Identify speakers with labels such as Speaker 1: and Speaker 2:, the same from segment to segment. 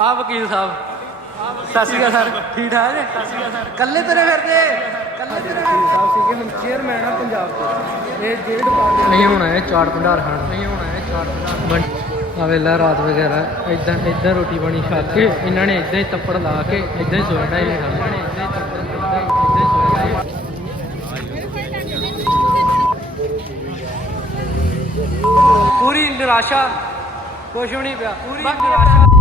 Speaker 1: ਆ ਵਕੀਲ ਸਾਹਿਬ। ਸਤਿ ਸ਼੍ਰੀ ਅਕਾਲ ਸਰ। ਠੀਕ ਠਾਕ? ਜੀ ਸਤਿ ਸ਼੍ਰੀ ਅਕਾਲ ਸਰ। ਕੱਲੇ ਤੇਰੇ ਫਿਰਦੇ। ਕੱਲੇ ਤੇਰੇ
Speaker 2: ਸਾਹਿਬ ਸੀਗੇ ਹੁਣ ਚੇਅਰਮੈਨ ਆ ਪੰਜਾਬ ਦੇ। ਇਹ ਜਿਹੜੇ ਡਿਪਾਰਟਮੈਂਟ
Speaker 1: ਨਹੀਂ ਹੋਣਾ ਹੈ ਚਾਟ ਭੰਡਾਰ ਖਾਣ। ਨਹੀਂ ਹੋਣਾ ਹੈ ਚਾਟ ਭੰਡਾਰ। ਆ ਵੇਲਾ ਰਾਤ ਵਗੈਰਾ ਇਦਾਂ ਇਦਾਂ ਰੋਟੀ ਪਾਣੀ ਖਾ ਕੇ ਇਹਨਾਂ ਨੇ ਇਦਾਂ ਹੀ ਤੱਪੜ ਲਾ ਕੇ ਇਦਾਂ ਹੀ ਸੋਣਾ ਇਹ ਇਹਨਾਂ ਨੇ ਇਦਾਂ ਹੀ ਤੱਪੜ ਇਦਾਂ ਹੀ ਇਦਾਂ ਹੀ ਸੋਣਾ ਪੂਰੀ ਨਿਰਾਸ਼ਾ। ਕੁਛ ਵੀ ਨਹੀਂ ਪਿਆ। ਪੂਰੀ ਨਿਰਾਸ਼ਾ।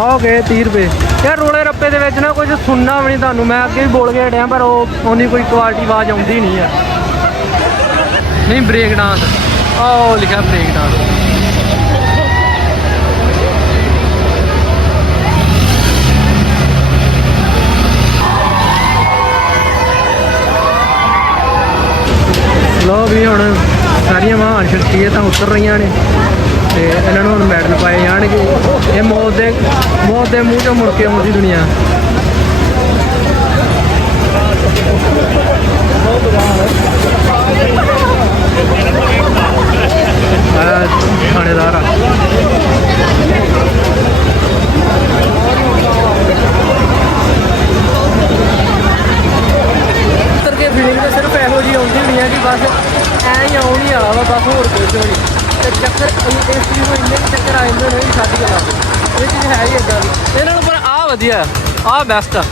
Speaker 1: ਆ ਗਏ 30 ਰੁਪਏ। ਯਾਰ ਰੋਲੇ ਰੱਪੇ ਦੇ ਵਿੱਚ ਨਾ ਕੁਝ ਸੁਣਨਾ ਵੀ ਨਹੀਂ ਤੁਹਾਨੂੰ। ਮੈਂ ਅੱਗੇ ਵੀ ਬੋਲ ਕੇ ਹਟਿਆ, ਪਰ ਉਹ ਉਹਦੀ ਕੋਈ ਕੁਆਲਿਟੀ ਆਵਾਜ਼ ਆਉਂਦੀ ਨਹੀਂ ਹੈ ਨਹੀਂ ਬ੍ਰੇਕ ਡਾਂਸ ਆ ਲਿਖਿਆ ਬ੍ਰੇਕ ਡਾਂਸ ਲੋ ਵੀ ਹੁਣ ਸਾਰੀਆਂ ਮਹਾਨ ਸ਼ਖਸੀਅਤਾਂ ਉਤਰ ਰਹੀਆਂ ਨੇ। ਤੇ ਇਹਨਾਂ ਨੂੰ ਹੁਣ ਮੈਡਲ ਪਾਏ ਜਾਣਗੇ। ਇਹ ਮੌਤ ਦੇ ਮੌਤ ਦੇ ਮੂੰਹ ਚੋਂ ਮੁੜ ਕੇ ਆਉਂਦੀ ਦੁਨੀਆ। ਥਾਣੇਦਾਰ ਆ। ਵਧੀਆ। ਆ ਬੈਸਟ ਆ।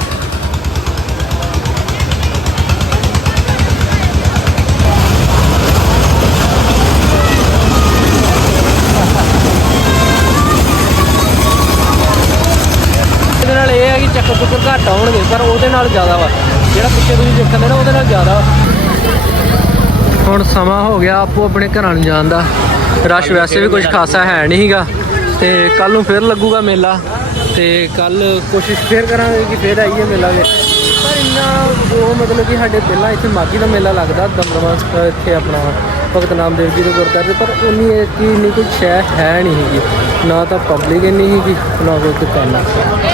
Speaker 1: ਇਹਦੇ ਨਾਲ ਇਹ ਹੈ ਕਿ ਚੱਕਰ ਚੁੱਕਰ ਘੱਟ ਆਉਣਗੇ, ਪਰ ਉਹਦੇ ਨਾਲ ਜ਼ਿਆਦਾ ਵਾ। ਜਿਹੜਾ ਪਿੱਛੇ ਤੁਸੀਂ ਦੇਖਣ ਦੇ ਨਾ, ਉਹਦੇ ਨਾਲ ਜ਼ਿਆਦਾ ਵਾ। ਹੁਣ ਸਮਾਂ ਹੋ ਗਿਆ ਆਪੋ ਆਪਣੇ ਘਰਾਂ ਨੂੰ ਜਾਣ ਦਾ। ਰਸ਼ ਵੈਸੇ ਵੀ ਕੁਝ ਖਾਸਾ ਹੈ ਨਹੀਂ ਹੀਗਾ ਤੇ ਕੱਲ ਨੂੰ ਫਿਰ ਲੱਗੂਗਾ ਮੇਲਾ। ਤੇ ਕੱਲ ਕੋਸ਼ਿਸ਼ ਫਿਰ ਕਰਾਂਗੇ ਕਿ ਫਿਰ ਆਈਏ ਮੇਲਾ ਵਿੱਚ ਪਰ ਇੰਨਾ ਉਹ ਮਤਲਬ ਕਿ ਸਾਡੇ ਪਹਿਲਾਂ ਇੱਥੇ ਮਾਗੀ ਦਾ ਮੇਲਾ ਲੱਗਦਾ, ਦਮਦਮਾ ਇੱਥੇ ਆਪਣਾ ਭਗਤ ਨਾਮਦੇਵ ਜੀ ਦੇ ਗੁਰਦੁਆਰੇ, ਪਰ ਉਨੀ ਇਹ ਕੀ ਇੰਨੀ ਕੋਈ ਸ਼ੈ ਹੈ ਨਹੀਂ ਹੈਗੀ। ਨਾ ਤਾਂ ਪਬਲਿਕ ਇੰਨੀ ਹੈਗੀ, ਨਾ ਕੋਈ ਦੁਕਾਨਾਂ।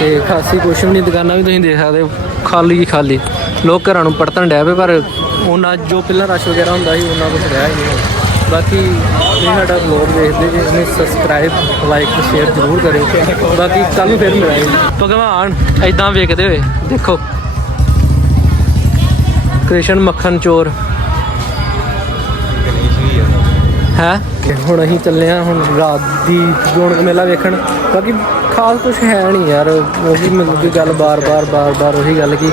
Speaker 1: ਤੇ ਖਾਸੀ ਕੁਛ ਵੀ ਨਹੀਂ, ਦੁਕਾਨਾਂ ਵੀ ਤੁਸੀਂ ਦੇਖ ਸਕਦੇ ਹੋ, ਖਾਲੀ ਹੀ ਖਾਲੀ। ਲੋਕ ਘਰਾਂ ਨੂੰ ਪੜਤਣ ਡੈ ਪਏ ਪਰ ਉਹਨਾਂ ਜੋ ਪਹਿਲਾਂ ਰਸ਼ ਵਗੈਰਾ ਹੁੰਦਾ ਸੀ, ਉਹਨਾਂ ਕੁਝ ਰਿਹਾ ਹੀ ਨਹੀਂ ਹੁਣ। ਬਾਕੀ ਇਹ ਸਾਡਾ ਵਲੌਗ ਦੇਖਦੇ ਜੇ ਇਹਨੇ ਸਬਸਕ੍ਰਾਈਬ ਲਾਈਕ ਤੇ ਸ਼ੇਅਰ ਜ਼ਰੂਰ ਕਰਿਓ। ਬਾਕੀ ਕੱਲ ਨੂੰ ਫਿਰ ਮਿਲਾਂਗੇ। ਭਗਵਾਨ ਐਦਾਂ ਵੇਖਦੇ ਹੋਏ ਦੇਖੋ। ਕ੍ਰਿਸ਼ਨ ਮੱਖਣ ਚੋਰ। ਹੈ? ਹੁਣ ਅਸੀਂ ਚੱਲੇ ਆ ਹੁਣ ਰਾਤ ਦੀ ਰੌਣਕ ਮੇਲਾ ਵੇਖਣ। ਬਾਕੀ ਖਾਸ ਕੁਝ ਹੈ ਨਹੀਂ ਯਾਰ ਉਹੀ ਮਤਲਬ ਕਿ ਗੱਲ ਬਾਰ-ਬਾਰ ਬਾਰ-ਬਾਰ ਉਹੀ ਗੱਲ ਕਿ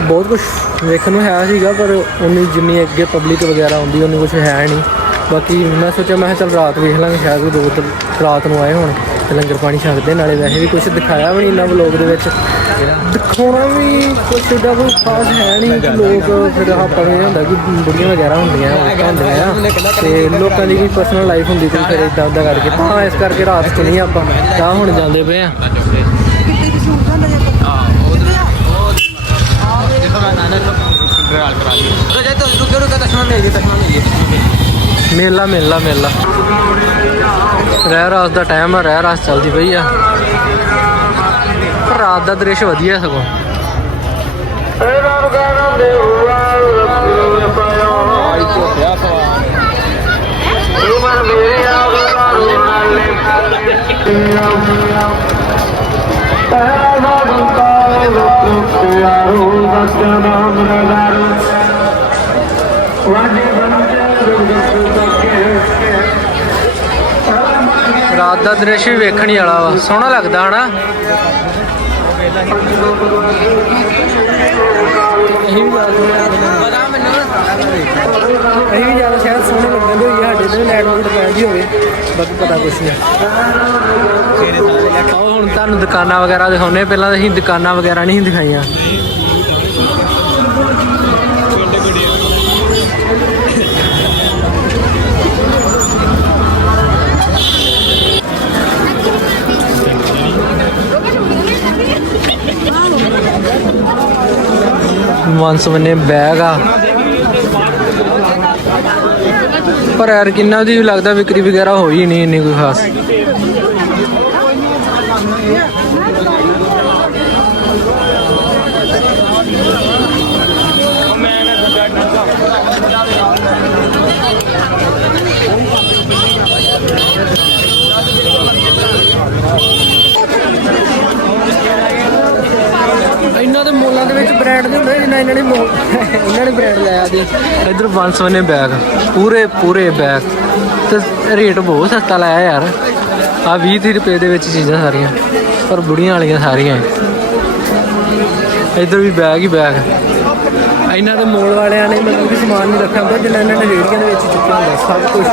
Speaker 1: ਬਹੁਤ ਕੁਝ ਵੇਖਣ ਨੂੰ ਹੈ ਸੀਗਾ ਪਰ ਉਨੀ ਜਿੰਨੀ ਅੱਗੇ ਪਬਲਿਕ ਵਗੈਰਾ ਆਉਂਦੀ ਉਨੀ ਕੁਝ ਹੈ ਨਹੀਂ ਬਾਕੀ ਮੈਂ ਸੋਚਿਆ, ਮੈਂ ਕਿਹਾ ਚੱਲ ਰਾਤ ਵੇਖ ਲਾਂਗੇ, ਸ਼ਾਇਦ ਕੋਈ ਦੋ ਤਿੰਨ ਰਾਤ ਨੂੰ ਆਏ ਹੋਣ ਤੇ ਲੰਗਰ ਪਾਣੀ ਛਕਦੇ, ਨਾਲੇ ਵੈਸੇ ਵੀ ਕੁਝ ਦਿਖਾਇਆ ਵੀ ਨਹੀਂ ਇੰਨਾ ਵਲੋਗ ਦੇ ਵਿੱਚ। ਦਿਖਾਉਣਾ ਵੀ ਕੁਝ ਏਡਾ ਕੋਈ ਖਾਸ ਹੈ ਨਹੀਂ ਕਿ ਲੋਕ ਫਿਰ ਆਪਾਂ ਨੂੰ ਇਹ ਹੁੰਦਾ ਕਿ ਬੁੜੀਆਂ ਵਗੈਰਾ ਹੁੰਦੀਆਂ, ਔਰਤਾਂ ਹੁੰਦੀਆਂ ਆ, ਤੇ ਲੋਕਾਂ ਦੀ ਵੀ ਪਰਸਨਲ ਲਾਈਫ ਹੁੰਦੀ ਤੇ ਫਿਰ ਇਦਾਂ ਉਦਾਂ ਕਰਕੇ, ਤਾਂ ਇਸ ਕਰਕੇ ਰਾਤ ਚ ਨਹੀਂ ਆਪਾਂ, ਤਾਂ ਹੁਣ ਜਾਂਦੇ ਪਏ ਆ। ਮੇਲਾ ਮੇਲਾ ਮੇਲਾ। ਰਹਿ ਰਾਸ ਦਾ ਟਾਈਮ ਆ ਰਹਿ ਰਾਸ ਚੱਲਦੀ ਪਈ ਆ। ਰਾਤ ਦਾ ਦ੍ਰਿਸ਼ ਵਧੀਆ ਸਗੋਂ। ਰਾਤ ਦਾ ਦ੍ਰਿਸ਼ ਵੀ ਵੇਖਣ ਵਾਲਾ ਵਾ ਸੋਹਣਾ ਲੱਗਦਾ ਹਨਾ? ਇਹ ਵੀ ਇਹ ਵੀ ਜ਼ਿਆਦਾ ਸ਼ਾਇਦ ਸੋਹਣੇ ਲੱਗਦੇ ਹੋਈ ਸਾਡੇ ਤੇ ਲੂਟ ਪੈਂਦੀ ਹੋਵੇ ਬਾਕੀ ਪਤਾ ਕੁਛ ਨਹੀਂ। ਆਓ ਹੁਣ ਤੁਹਾਨੂੰ ਦੁਕਾਨਾਂ ਵਗੈਰਾ ਦਿਖਾਉਨੇ ਪਹਿਲਾਂ ਅਸੀਂ ਦੁਕਾਨਾਂ ਵਗੈਰਾ ਨਹੀਂ ਦਿਖਾਈਆਂ। ਵੰਸਵਨੇ ਬੈਗ ਆ। ਪਰ ਯਾਰ ਕਿੰਨਾ ਦੀ ਲੱਗਦਾ ਵਿਕਰੀ ਵਗੈਰਾ ਹੋਈ ਨਹੀਂ, ਇੰਨੀ ਕੋਈ ਖਾਸ
Speaker 2: ਵਿੱਚ ਬ੍ਰਾਂਡ ਨਹੀਂ ਹੁੰਦਾ ਜਿੰਨਾ ਇਹਨਾਂ ਨੇ ਮੋ- ਇਹਨਾਂ ਨੇ ਬ੍ਰਾਂਡ ਲਾਇਆ ਜੀ
Speaker 1: ਇਧਰ ਬੰਸਵਨੇ ਬੈਗ ਪੂਰੇ ਪੂਰੇ ਬੈਗ ਤੇ ਰੇਟ ਬਹੁਤ ਸਸਤਾ ਲਾਇਆ ਯਾਰ। ਆ 20 30 ਰੁਪਏ ਦੇ ਵਿੱਚ ਚੀਜ਼ਾਂ ਸਾਰੀਆਂ ਪਰ ਬੁੜੀਆਂ ਵਾਲੀਆਂ ਸਾਰੀਆਂ ਇਧਰ ਵੀ ਬੈਗ ਹੀ ਬੈਗ
Speaker 2: ਇਹਨਾਂ ਦੇ ਮੋਲ ਵਾਲਿਆਂ ਨੇ ਮਤਲਬ ਕਿ ਸਮਾਨ ਨਹੀਂ ਰੱਖਿਆ ਹੁੰਦਾ ਜਿੰਨਾ ਇਹਨਾਂ ਨੇ ਰੇੜੀਆਂ ਦੇ ਵਿੱਚ ਚੁੱਕਿਆ ਹੁੰਦਾ ਸਭ ਕੁਝ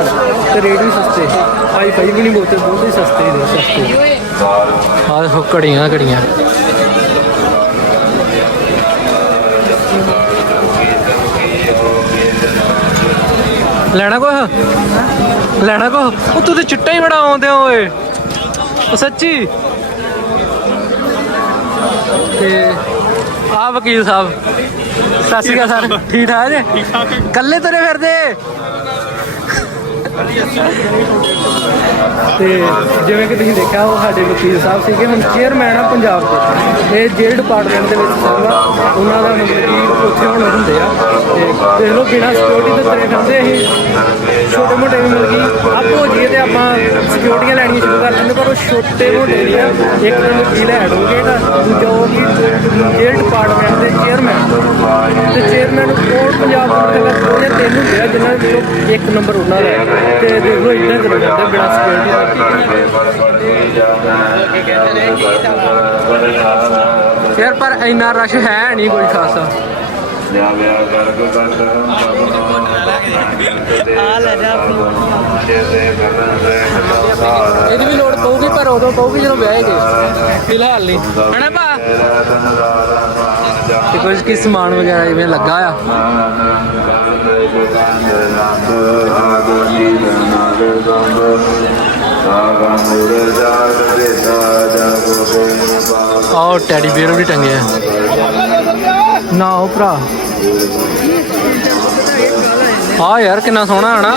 Speaker 2: ਤੇ ਰੇਟ ਵੀ ਸਸਤੇ। ਹਾਈ ਫਾਈ ਵੀ ਨਹੀਂ ਬਹੁਤੇ ਬਹੁਤ ਹੀ ਸਸਤੇ ਨੇ ਸਸਤੇ।
Speaker 1: ਆ ਦੇਖੋ ਘੜੀਆਂ ਘੜੀਆਂ। ਲੈਣਾ ਕੁਛ? ਲੈਣਾ ਕੁਛ? ਉਹ ਤੂੰ ਤੇ ਚਿੱਟਾ ਹੀ ਬੜਾ ਆਉਂਦੇ ਓਏ। ਉਹ ਸੱਚੀ। ਤੇ ਆ ਵਕੀਲ ਸਾਹਿਬ। ਸਤਿ ਸ਼੍ਰੀ ਅਕਾਲ ਸਰ। ਠੀਕ ਠਾਕ ਜੀ? ਕੱਲੇ ਤੁਰੇ ਫਿਰਦੇ?
Speaker 2: ਤੇ ਜਿਵੇਂ ਕਿ ਤੁਸੀਂ ਦੇਖਿਆ, ਉਹ ਸਾਡੇ ਵਕੀਲ ਸਾਹਿਬ ਸੀਗੇ, ਹੁਣ ਚੇਅਰਮੈਨ ਆ ਪੰਜਾਬ ਦੇ। ਇਹ ਜੇਲ੍ਹ ਡਿਪਾਰਟਮੈਂਟ ਦੇ ਵਿੱਚ ਸੀਗਾ, ਉਹਨਾਂ ਦਾ ਮਤਲਬ ਕਿ ਉੱਥੇ ਹੁਣ ਹੁੰਦੇ ਆ। ਤੇ ਦੇਖ ਲਓ, ਬਿਨਾਂ ਸਿਕਿਉਰਿਟੀ ਦੇ ਤਰੇ ਫਿਰਦੇ ਅਸੀਂ ਛੋਟੇ ਮੋਟੇ ਮਤਲਬ ਕਿ ਆਪ ਹੋ ਜਾਈਏ ਤੇ ਆਪਾਂ ਸਿਕਿਉਰਿਟੀਆਂ ਲੈਣੀਆਂ ਸ਼ੁਰੂ ਕਰ ਦਿੰਦੇ, ਪਰ ਉਹ ਛੋਟੇ ਮੋਟੇ ਨਹੀਂ ਆ, ਇੱਕ ਤਾਂ ਵਕੀਲ ਐਡਵੋਕੇਟ ਆ, ਦੂਜਾ ਉਹ ਕਿ ਜੇਲ੍ਹ ਡਿਪਾਰਟਮੈਂਟ ਦੇ ਚੇਅਰਮੈਨ ਤੇ ਚੇਅਰਮੈਨ ਕੋਲ ਪੰਜਾਬ ਦੇ ਵਿੱਚ ਉਹਨੇ ਤਿੰਨ ਹੁੰਦੇ ਆ, ਜਿਨ੍ਹਾਂ ਵਿੱਚੋਂ ਇੱਕ ਨੰਬਰ ਉਹਨਾਂ ਦਾ ਹੈ। ਤੇ ਦੇਖ ਇਦਾਂ ਜਾਂਦੇ ਬਿਨਾਂ ਸਿਕਿਉਰਿਟੀ
Speaker 1: ਯਾਰ ਪਰ ਇੰਨਾ ਰਸ਼ ਹੈ ਨਹੀਂ ਕੋਈ ਖਾਸਾ।
Speaker 3: ਆ ਲੈ ਜਾ
Speaker 1: ਇਹਦੀ ਵੀ ਲੋੜ ਪਊਗੀ ਪਰ ਉਦੋਂ ਪਊਗੀ ਜਦੋਂ ਵਿਆਹੇਗੇ ਫਿਲਹਾਲ ਨਹੀਂ। ਹਨਾ ਭਾ? ਤੇ ਕੁਝ ਕੀ ਸਮਾਨ ਵਗੈਰਾ ਜਿਵੇਂ ਲੱਗਾ ਆ। ਆਹ ਟੈਡੀ ਬੀਅਰ ਵੀ ਟੰਗੇ ਆ। ਨਾ ਉਹ ਭਰਾ। ਆ ਯਾਰ ਕਿੰਨਾ ਸੋਹਣਾ ਹਨਾ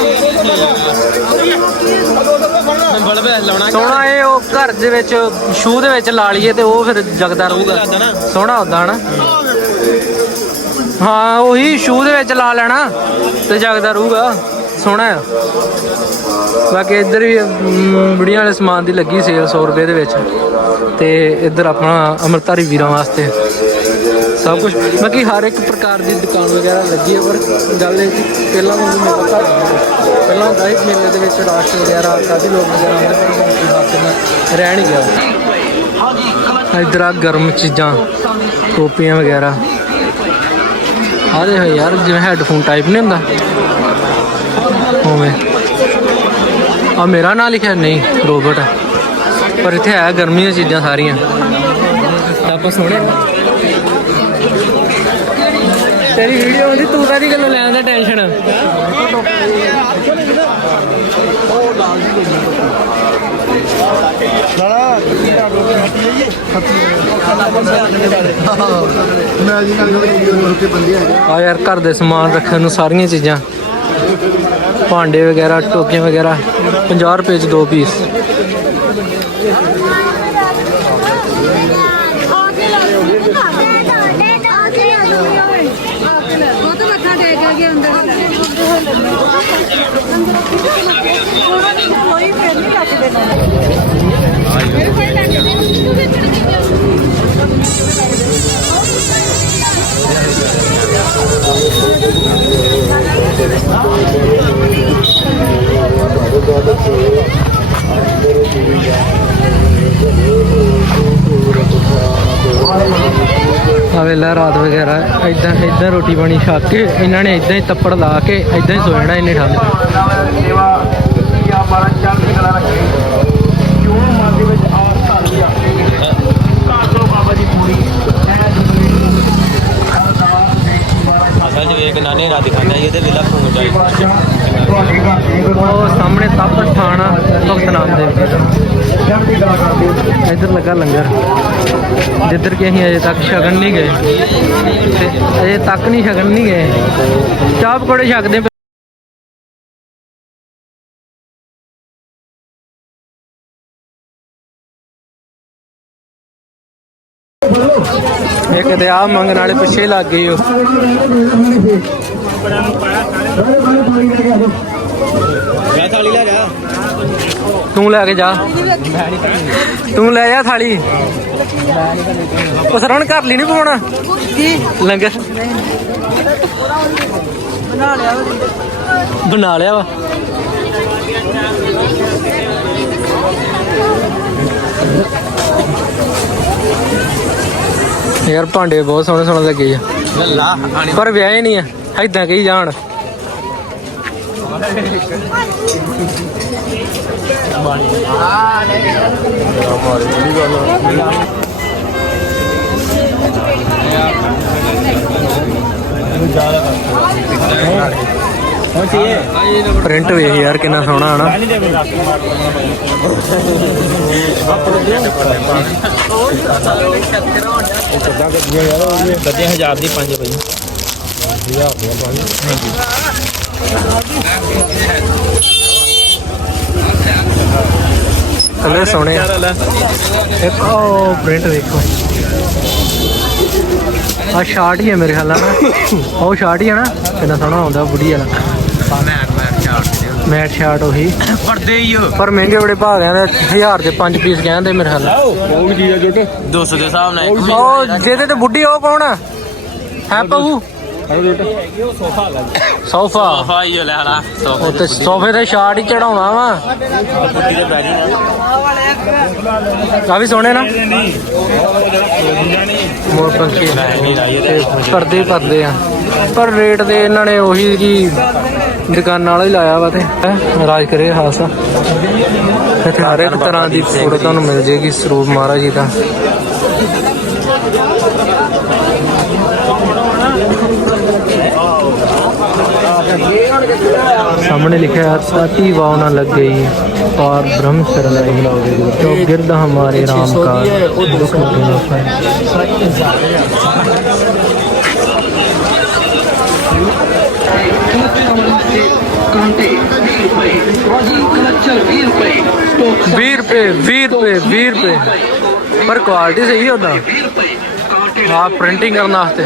Speaker 1: ਸੋਹਣਾ ਇਹ ਉਹ ਘਰ ਦੇ ਵਿੱਚ, ਸ਼ੂ ਦੇ ਵਿੱਚ ਲਾ ਲਈਏ ਤੇ ਉਹ ਫਿਰ ਜਗਦਾ ਰਹੂਗਾ। ਸੋਹਣਾ ਹੁੰਦਾ ਹਨਾ। ਹਾਂ, ਉਹੀ ਸ਼ੂ ਦੇ ਵਿੱਚ ਲਾ ਲੈਣਾ ਤੇ ਜਗਦਾ ਰਹੂਗਾ। ਸੋਹਣਾ ਆ। ਬਾਕੀ ਇੱਧਰ ਵੀ ਅਮ, ਬੁੜੀਆਂ ਵਾਲੇ ਸਮਾਨ ਦੀ ਲੱਗੀ ਸੇਲ 100 ਰੁਪਏ ਦੇ ਵਿੱਚ। ਤੇ ਇੱਧਰ ਆਪਣਾ ਅੰਮ੍ਰਿਤਧਾਰੀ ਵੀਰਾਂ ਵਾਸਤੇ। ਸਭ ਕੁਝ ਬਾਕੀ ਹਰ ਇੱਕ ਪ੍ਰਕਾਰ ਦੀ ਦੁਕਾਨ ਵਗੈਰਾ ਲੱਗੀ ਹੈ ਪਰ ਗੱਲ ਇਹ ਪਹਿਲਾਂ ਵਾਂਗੂ ਮੇਲਾ ਘੱਟ ਗਿਆ। ਪਹਿਲਾਂ ਹੁੰਦਾ ਸੀ ਮੇਲੇ ਦੇ ਵਿੱਚ ਰਸ਼ ਵਗੈਰਾ ਕਾਫੀ ਲੋਕ ਵਗੈਰਾ ਆਉਂਦੇ ਪਰ ਹੁਣ ਕੋਈ ਗਿਆ। ਇੱਧਰ ਆ ਗਰਮ ਚੀਜ਼ਾਂ ਟੋਪੀਆਂ ਵਗੈਰਾ। ਆ ਦੇ ਯਾਰ ਜਿਵੇਂ ਹੈੱਡਫੋਨ ਟਾਈਪ ਨਹੀਂ ਹੁੰਦਾ। ਉਵੇਂ। ਆ ਮੇਰਾ ਨਾਂ ਲਿਖਿਆ ਨਹੀਂ ਰੋਬਟ ਪਰ ਇੱਥੇ ਹੈ ਗਰਮੀ ਦੀਆਂ ਚੀਜ਼ਾਂ ਸਾਰੀਆਂ। ਆਪਾਂ ਸੋਹਣੇ ਤੇਰੀ ਵੀਡੀਓ ਆਉਂਦੀ ਤੂੰ ਕਾਹਦੀ ਗੱਲੋਂ ਲੈਣ ਦਾ ਟੈਨਸ਼ਨ
Speaker 4: ਜੀ ਆ।
Speaker 1: ਆ ਯਾਰ ਘਰ ਦੇ ਸਮਾਨ ਰੱਖਣ ਨੂੰ ਸਾਰੀਆਂ ਚੀਜ਼ਾਂ। ਭਾਂਡੇ ਵਗੈਰਾ ਟੋਕੀਆਂ ਵਗੈਰਾ 50 ਰੁਪਏ ਚ ਦੋ ਪੀਸ
Speaker 5: ਉਹ ਤਾਂ ਮੱਥਾ
Speaker 1: ਰਾਤ ਵਗੈਰਾ ਇਦਾਂ ਇਦਾਂ ਰੋਟੀ ਪਾਣੀ ਖਾ ਕੇ ਇਹਨਾਂ ਨੇ ਇਦਾਂ ਹੀ ਤੱਪੜ ਲਾ ਕੇ ਇਦਾਂ ਹੀ ਸੋ ਇੰਨੇ ਠੰਡ
Speaker 3: ਅਸਲ 'ਚ ਵੇਖ ਨਾ। ਨੇਰਾ ਦਿਖਾਉਂਦਾ ਸੀ ਇਹਦੇ ਵੇਲਾ ਫੋਨ ਚਾਹੀ
Speaker 1: ਉਹ ਸਾਹਮਣੇ ਤਪ ਥਾਣਾ ਭਗਤ ਨਾਮ ਦੇ। ਇੱਧਰ ਲੱਗਾ ਲੰਗਰ। ਜਿੱਧਰ ਕਿ ਅਸੀਂ ਅਜੇ ਤੱਕ ਛਕਣ ਨਹੀਂ ਗਏ। ਤੇ ਅਜੇ ਤੱਕ ਨਹੀਂ ਛਕਣ ਨਹੀਂ ਗਏ। ਚਾਹ ਪਕੌੜੇ ਛਕਦੇ ਪਏ। ਇੱਕ ਆ ਮੰਗਣ ਵਾਲੇ ਪਿੱਛੇ ਲੱਗ ਗਏ ਉਹ
Speaker 3: ਮੈਂ ਥਾਲੀ ਲੈ ਜਾ
Speaker 1: ਤੂੰ ਲੈ ਕੇ ਜਾ। ਤੂੰ ਲੈ ਜਾ ਥਾਲੀ। ਉਹ ਸਰਵਣ ਘਰ ਲਈ ਨਹੀਂ ਪਵਾਉਣਾ? ਕੀ ਲੰਗਰ।
Speaker 5: ਬਣਾ ਲਿਆ
Speaker 1: ਬਣਾ ਲਿਆ ਵਾ। ਯਾਰ ਭਾਂਡੇ ਬਹੁਤ ਸੋਹਣੇ ਸੋਹਣੇ ਲੱਗੇ ਆ।
Speaker 3: ਲੱਲਾ
Speaker 1: ਪਰ ਵਿਆਹੇ ਨਹੀਂ ਆ। ਐਦਾਂ ਕਹੀ ਜਾਣ। ਪ੍ਰਿੰਟ ਵੇਖ ਯਾਰ ਕਿੰਨਾ ਸੋਹਣਾ ਹਨਾ।
Speaker 3: ਉਹ ਕਿੱਦਾਂ ਕੱਢੀਆਂ ਯਾਰ ਉਹ ਵੀ 10000 ਦੀ 5 ਪਈ 1000 ਦੀ 5 ਹਾਂਜੀ
Speaker 1: ਕਲਰ ਸੋਹਣੇ ਆ। ਇੱਕ ਉਹ ਪ੍ਰਿੰਟ ਦੇਖੋ। ਆ ਸ਼ਾਰਟ ਹੀ ਹੈ ਮੇਰੇ ਖਿਆਲ ਨਾਲ ਉਹ ਸ਼ਾਰਟ ਹੀ ਹੈ ਨਾ। ਕਿੰਨਾ ਸੋਹਣਾ ਆਉਂਦਾ ਬੁੜੀ ਵਾਲਾ।
Speaker 3: ਮੈਟ ਮੈਟ ਚਾਰ
Speaker 1: ਮੈਟ ਸ਼ਾਰਟ ਉਹੀ।
Speaker 3: ਪਰਦੇ ਹੀ ਹੋ
Speaker 1: ਪਰ ਮਹਿੰਗੇ ਬੜੇ ਭਾਅ ਕਹਿੰਦੇ 1000 ਦੇ 5 ਪੀਸ ਕਹਿੰਦੇ ਮੇਰੇ ਖਿਆਲ ਨਾਲ।
Speaker 3: 200 ਦੇ ਹਿਸਾਬ ਨਾਲ
Speaker 1: ਉਹ ਜਿਹਦੇ ਤੇ ਬੁੱਢੀ ਉਹ ਕੌਣ ਆ? ਹੈ ਪਊ ਸੋਫਾ।
Speaker 3: ਸੋਫਾ ਹੀ ਲੈ ਲਾ। ਸੋਫਾ
Speaker 1: ਉਹ ਤੇ ਸੋਫੇ ਤੇ ਸ਼ਾਰਟ ਹੀ ਚੜਾਉਣਾ ਵਾ।
Speaker 3: ਦੇ ਬੈਰੀ
Speaker 1: ਆ ਵੀ ਸੋਹਣੇ ਨਾ। ਮੋਰ ਪੰਛੀ ਤੇ ਪਰਦੇ ਪਰਦੇ ਆ। ਪਰ ਰੇਟ ਦੇ ਇਹਨਾਂ ਨੇ ਉਹੀ ਜੀ ਦੁਕਾਨਾਂ ਵਾਲਾ ਹੀ ਲਾਇਆ ਵਾ ਤੇ। ਹੈਂ, ਰਾਜ ਕਰੇ ਹਾਸਾ ਇੱਥੇ ਹਰ ਇੱਕ ਤਰ੍ਹਾਂ ਦੀ ਫੋਟੋ ਤੁਹਾਨੂੰ ਮਿਲ ਜੇਗੀ ਸਰੂਪ ਮਹਾਰਾਜ ਜੀ ਦਾ। ਸਾਹਮਣੇ ਲਿਖਿਆ ਹੈ ਤਾਤੀ ਵਾਉ ਨਾ ਲੱਗ ਗਈ ਔਰ ਬ੍ਰਹਮ ਸ਼ਰਨ ਨਹੀਂ ਲਾਉਗੇ ਜੋ ਗਿਰਦ ਹਮਾਰੇ ਰਾਮ ਕਾ ਦੁੱਖ ਨਹੀਂ ਹੋਤਾ ਕਾਂਟੇ 20 ਰੁਪਏ ਰੋਜੀ ਕਲਚਰ 20 ਰੁਪਏ 20 ਰੁਪਏ 20 ਰੁਪਏ। 20 ਰੁਪਏ ਪਰ ਕੁਆਲਿਟੀ ਸਹੀ ਹੁੰਦਾ ਹਾਂ ਪ੍ਰਿੰਟਿੰਗ ਕਰਨ ਵਾਸਤੇ।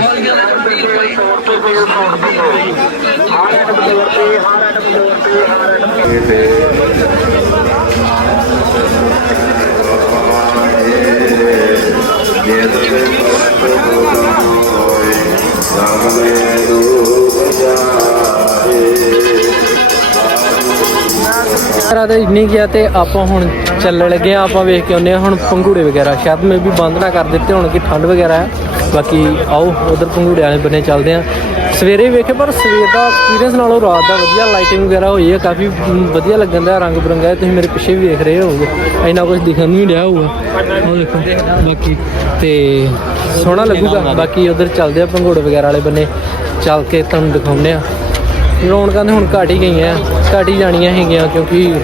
Speaker 1: ਰਾਤ ਇੰਨੀ ਗਿਆ ਤੇ ਆਪਾਂ ਹੁਣ ਚੱਲਣ ਲੱਗੇ ਆ ਆਪਾਂ ਵੇਖ ਕੇ ਆਉਂਦੇ ਆ ਹੁਣ ਪੰਘੂੜੇ ਵਗੈਰਾ, ਸ਼ਾਇਦ ਮੈਂ ਵੀ ਬੰਦ ਨਾ ਕਰ ਦਿੱਤੇ ਹੁਣ ਕਿ ਠੰਡ ਵਗੈਰਾ ਹੈ। ਬਾਕੀ ਆਓ, ਉਧਰ ਪੰਗੂੜੇ ਵਾਲੇ ਬੰਨੇ ਚੱਲਦੇ ਆ ਸਵੇਰੇ ਵੇਖੇ, ਪਰ ਸਵੇਰ ਦਾ ਐਕਸਪੀਰੀਅੰਸ ਨਾਲੋਂ ਰਾਤ ਦਾ ਵਧੀਆ ਲਾਈਟਿੰਗ ਵਗੈਰਾ ਹੋਈ ਹੈ, ਕਾਫੀ ਵਧੀਆ ਲੱਗਣ ਦਾ, ਰੰਗ ਬਰੰਗਾ ਤੁਸੀਂ ਮੇਰੇ ਪਿੱਛੇ ਵੀ ਵੇਖ ਰਹੇ ਹੋਗੇ ਇੰਨਾ ਕੁਝ ਦਿਖਣ ਨਹੀਂ ਰਿਹਾ ਹੋਊਗਾ। ਉਹ ਦੇਖੋ, ਬਾਕੀ ਤੇ ਸੋਹਣਾ ਲੱਗੂਗਾ। ਬਾਕੀ ਉਧਰ ਚੱਲਦੇ ਆ ਪੰਗੂੜੇ ਵਗੈਰਾ ਵਾਲੇ ਬੰਨੇ ਚੱਲ ਕੇ ਤੁਹਾਨੂੰ ਦਿਖਾਉਂਦੇ ਆ ਰੌਣਕਾਂ ਤੇ ਹੁਣ ਘਟ ਹੀ ਗਈਆਂ, ਘਟ ਹੀ ਜਾਣੀਆਂ ਹੈਗੀਆਂ, ਕਿਉਂਕਿ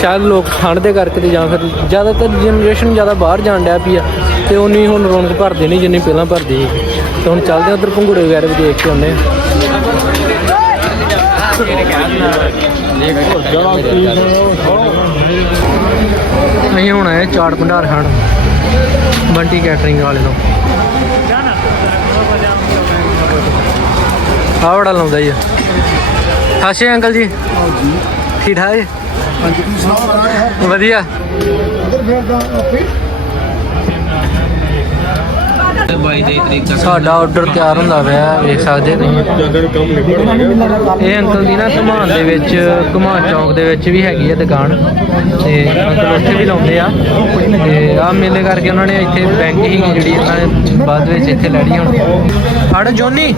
Speaker 1: ਸ਼ਾਇਦ ਲੋਕ ਠੰਡ ਦੇ ਕਰਕੇ ਤੇ ਜਾਂ ਫਿਰ ਜ਼ਿਆਦਾਤਰ ਜਨਰੇਸ਼ਨ ਜ਼ਿਆਦਾ ਬਾਹਰ ਜਾਣ ਡਿਆ ਪਈ ਆ ਤੇ ਉਨੀ ਹੁਣ ਰੌਣਕ ਭਰਦੇ ਨਹੀਂ ਜਿੰਨੀ ਪਹਿਲਾਂ ਭਰਦੀ ਸੀ। ਤੇ ਹੁਣ ਚੱਲਦੇ ਆ ਉਧਰ ਭੰਗੂੜੇ ਵਗੈਰਾ ਵੀ ਦੇਖ ਕੇ ਆਉਂਦੇ ਆ। ਅਸੀਂ ਹੁਣ ਆਏ ਚਾਟ ਭੰਡਾਰ ਖਾਣ, ਬੰਟੀ ਕੈਟਰਿੰਗ ਵਾਲੇ ਤੋਂ। ਆ ਬੜਾ ਲਾਉਂਦਾ ਜੀ। ਹਾਸ਼ੇ ਅੰਕਲ ਜੀ। ਠੀਕ ਠਾਕ ਜੀ? ਵਧੀਆ। ਸਾਡਾ ਆਰਡਰ ਤਿਆਰ ਹੁੰਦਾ ਪਿਆ, ਵੇਖ ਸਕਦੇ ਤੁਸੀਂ। ਇਹ ਅੰਕਲ ਜੀ ਨਾ ਘਮਾਨ ਦੇ ਵਿੱਚ ਘਮਾਨ ਚੌਂਕ ਦੇ ਵਿੱਚ ਵੀ ਹੈਗੀ ਹੈ ਦੁਕਾਨ। ਤੇ ਅੰਕਲ ਉੱਥੇ ਵੀ ਲਾਉਂਦੇ ਆ। ਤੇ ਆ ਮੇਲੇ ਕਰਕੇ ਉਹਨਾਂ ਨੇ ਇੱਥੇ ਬੈਂਕ ਹੀ ਜਿਹੜੀ ਇਹਨਾਂ ਨੇ ਬਾਅਦ ਵਿੱਚ ਇੱਥੇ ਲੈਣੀ ਹੁਣ ਫੜ ਜੋਨੀ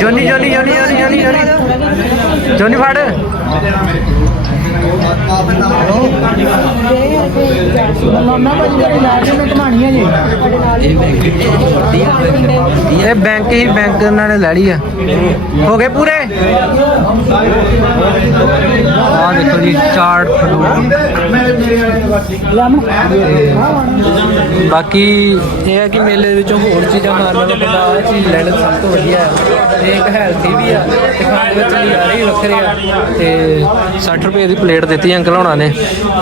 Speaker 1: ਜੋਨੀ ਜੋਨੀ ਜੋਨੀ ਜੋਨੀ ਜੋਨੀ। ਜੋਨੀ ਫੜ।
Speaker 5: ਮਾਮਾ ਭਾਜੀ ਘਰੇ ਲਾ ਕੇ ਮੈਂ ਘਮਾਣੀ ਜੀ
Speaker 1: ਇਹ ਬੈਂਕ ਹੀ ਬੈਂਕ ਉਹਨਾਂ ਨੇ ਲੈ ਲਈ ਆ। ਹੋ ਗਏ ਪੂਰੇ? ਆ ਦੇਖੋ ਜੀ, ਚਾਰਟ ਬਾਕੀ ਇਹ ਹੈ ਕਿ ਮੇਲੇ ਵਿੱਚੋਂ ਹੋਰ ਚੀਜ਼ਾਂ ਖਾਣ ਨਾਲੋਂ ਬੰਦਾ ਆਹ ਚੀਜ਼ ਲੈ ਲੈ ਸਭ ਤੋਂ ਵਧੀਆ। ਹੈ ਤੇ ਇੱਕ ਹੈਲਥੀ ਵੀ ਆ, ਤੇ ਖਾਣ ਵਿੱਚ ਨਜ਼ਾਰੇ ਹੀ ਵੱਖਰੇ ਆ। ਤੇ 60 ਰੁਪਏ ਦੀ ਪਲੇਟ ਦਿੱਤੀ ਅੰਕਲ ਹੋਣਾ ਨੇ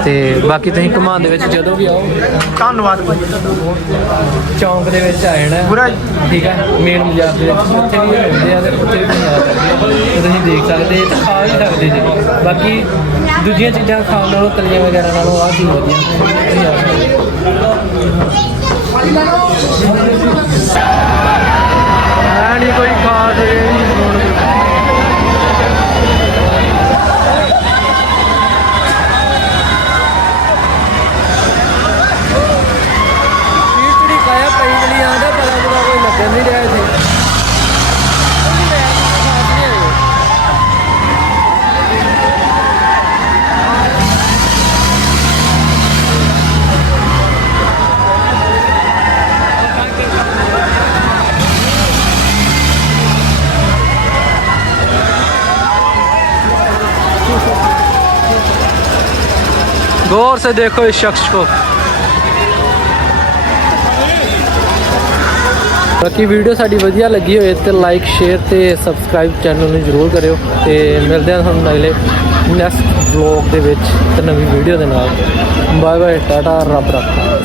Speaker 1: ਤੇ ਬਾਕੀ ਤੁਸੀਂ ਘੁਮਾਉਣ ਦੇ ਵਿੱਚ ਜਦੋਂ ਵੀ ਆਓ।
Speaker 6: ਧੰਨਵਾਦ ਭਾਈ।
Speaker 1: ਚੌਂਕ ਦੇ ਵਿੱਚ ਆ ਜਾਣਾ।
Speaker 6: ਪੂਰਾ
Speaker 1: ਠੀਕ ਹੈ ਮੇਨ ਬਾਜ਼ਾਰ ਦੇ ਵਿੱਚ। ਉੱਥੇ ਵੀ ਹੁੰਦੇ ਆ ਤੇ ਉੱਥੇ ਵੀ ਆ। ਸਕਦੇ ਤੁਸੀਂ ਦੇਖ ਸਕਦੇ ਤੇ ਖਾ ਵੀ ਸਕਦੇ ਜੀ। ਬਾਕੀ ਦੂਜੀਆਂ ਚੀਜ਼ਾਂ ਖਾਣ ਨਾਲੋਂ ਤਲੀਆਂ ਵਗੈਰਾ ਨਾਲੋਂ ਆਹ ਚੀਜ਼ ਵਧੀਆ। गौर से देखो इस शख्स को ਬਾਕੀ ਵੀਡੀਓ ਸਾਡੀ ਵਧੀਆ ਲੱਗੀ ਹੋਏ ਤੇ ਲਾਈਕ ਸ਼ੇਅਰ ਤੇ ਸਬਸਕ੍ਰਾਈਬ ਚੈਨਲ ਨੂੰ ਜਰੂਰ ਕਰਿਓ ਤੇ ਮਿਲਦੇ ਹਾਂ ਤੁਹਾਨੂੰ ਅਗਲੇ ਨੈਕਸਟ ਵਲੌਗ ਦੇ ਵਿੱਚ ਤੇ ਨਵੀਂ ਵੀਡੀਓ ਦੇ ਨਾਲ ਬਾਏ ਬਾਏ ਟਾਟਾ ਰੱਬ ਰੱਖਾ